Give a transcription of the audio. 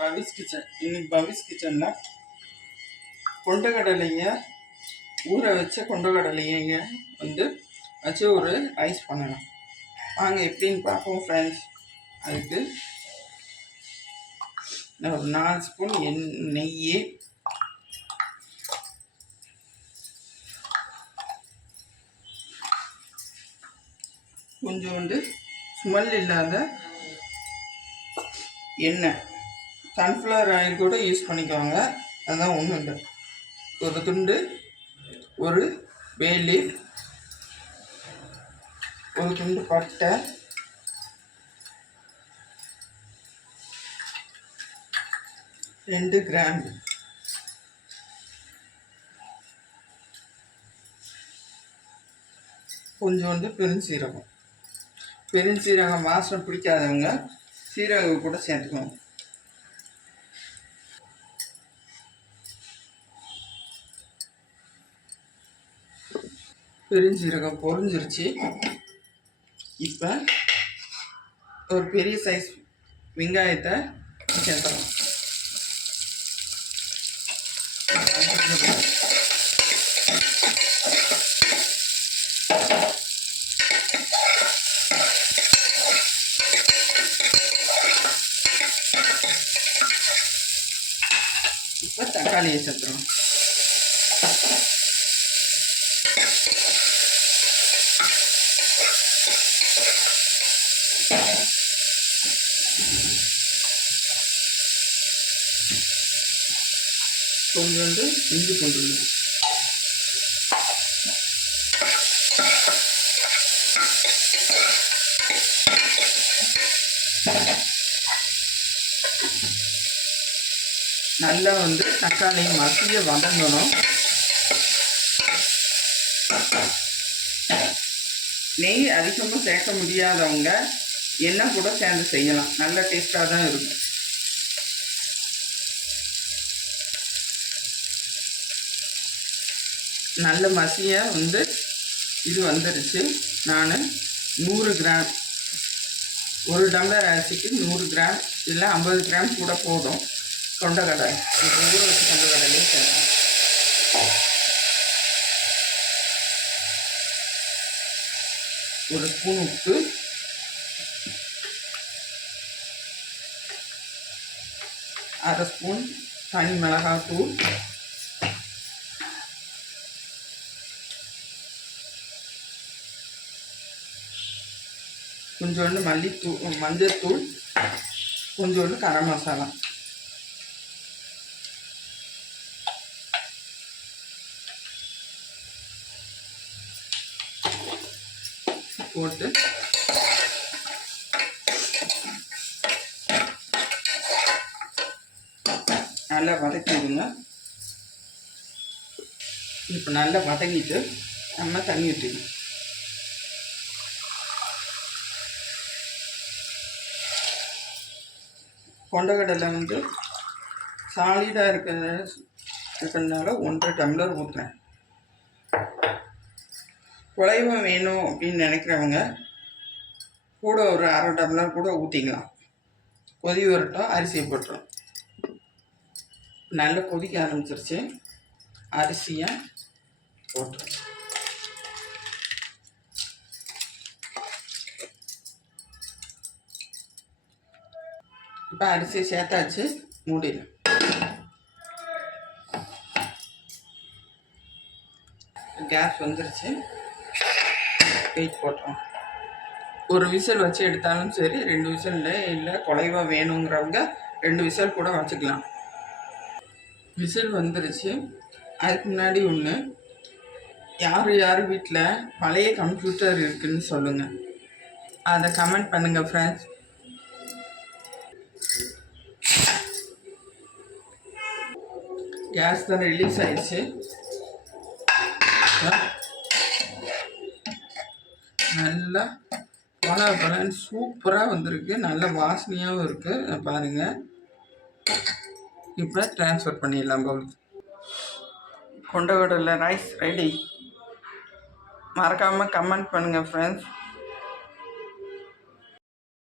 பவிஸ் kitchen. இன்னைக்கு பவிஸ் கிச்சனில் கொண்டக்கடலைங்க. ஊற வச்ச கொண்டக்கடலைங்க வந்து வச்சு ஒரு ரைஸ் பண்ணலாம் வாங்க எப்படின்னு பார்ப்போம் ஃப்ரெண்ட்ஸ் அதுக்கு நான் ஒரு நாலு ஸ்பூன் எண் நெய் கொஞ்சோண்டு ஸ்மெல் இல்லாத எண்ணெய். சன்ஃப்ளவர் ஆயில் கூட யூஸ் பண்ணிக்குவாங்க அதுதான் ஒன்றும் இல்லை. ஒரு துண்டு ஒரு வேலி ஒரு துண்டு பட்டை ரெண்டு கிராம்பு. கொஞ்சோண்டு பெருஞ்சீரகம். பெருஞ்சீரகம் வாசனை பிடிக்காதவங்க சீரகம் கூட சேர்த்துக்கணும் பெருஞ்சீரகம் பொறிஞ்சிருச்சு இப்போ ஒரு பெரிய சைஸ் வெங்காயத்தை சேர்த்துறோம் இப்போ தக்காளியை சேர்த்துறோம் கொஞ்சோண்டு இஞ்சி பூண்டு நல்லா வந்து தக்காளி மசிய வதங்கணும். நெய் அதிகமாக சேர்க்க முடியாதவங்க எண்ணெய் கூட சேர்ந்து செய்யலாம். நல்ல டேஸ்ட்டாக தான் இருக்கும். நல்ல மசியாக வந்து இது வந்துடுச்சு நான் நூறு கிராம். ஒரு டம்ளர் அரிசிக்கு நூறு கிராம் இல்லை ஐம்பது கிராம் கூட போதும். கொண்டக்கடலை இப்போ ஊற வச்ச கொண்டக்கடலையும் சேர்த்தேன் ஒரு ஸ்பூன் உப்பு அரை ஸ்பூன் தனி மிளகாத்தூள். கொஞ்சோண்டு மல்லித்தூள் மஞ்சள்தூள் கொஞ்சோண்டு கரம் மசாலா. போட்டு நல்லா வதக்கிடுங்க. இப்போ நல்லா வதங்கிட்டு நம்ம தண்ணி ஊற்றிக்கணும் கொண்டக்கடலை வந்து சாலிடாக இருக்கிற இருக்கிறதுனால ஒன்றரை டம்ளர் ஊற்றுறேன் குழைவா வேணும் அப்படின்னு நினைக்கிறவங்க கூட ஒரு அரை டம்ளர் கூட ஊற்றிக்கலாம் கொதி வரட்டும் அரிசியை போட்டுரும். நல்லா கொதிக்க ஆரம்பிச்சிருச்சு. அரிசியை போட்டுரும். இப்போ அரிசி சேர்த்தாச்சு மூடிடும் கேஸ் வந்துருச்சு. வெயிட் போட்டோம். ஒரு விசில் வச்சு எடுத்தாலும் சரி ரெண்டு விசில் இல்லை குலைவாக வேணுங்கிறவங்க ரெண்டு விசில் கூட வச்சுக்கலாம். விசில் வந்துருச்சு. அதுக்கு முன்னாடி ஒன்று யார் யார் வீட்டில் பழைய கம்ப்யூட்டர் இருக்குன்னு சொல்லுங்கள் அதை கமெண்ட் பண்ணுங்கள் ஃப்ரெண்ட்ஸ் கேஸ் தான் ரிலீஸ் ஆயிடுச்சு. நல்லா பல சூப்பராக வந்திருக்கு. நல்ல வாசனையாகவும் இருக்குது பாருங்கள் இப்போ ட்ரான்ஸ்ஃபர் பண்ணிடலாம் பவுலுக்கு கொண்ட கடலை ரைஸ் ரெடி மறக்காமல் கமெண்ட் பண்ணுங்கள் ஃப்ரெண்ட்ஸ்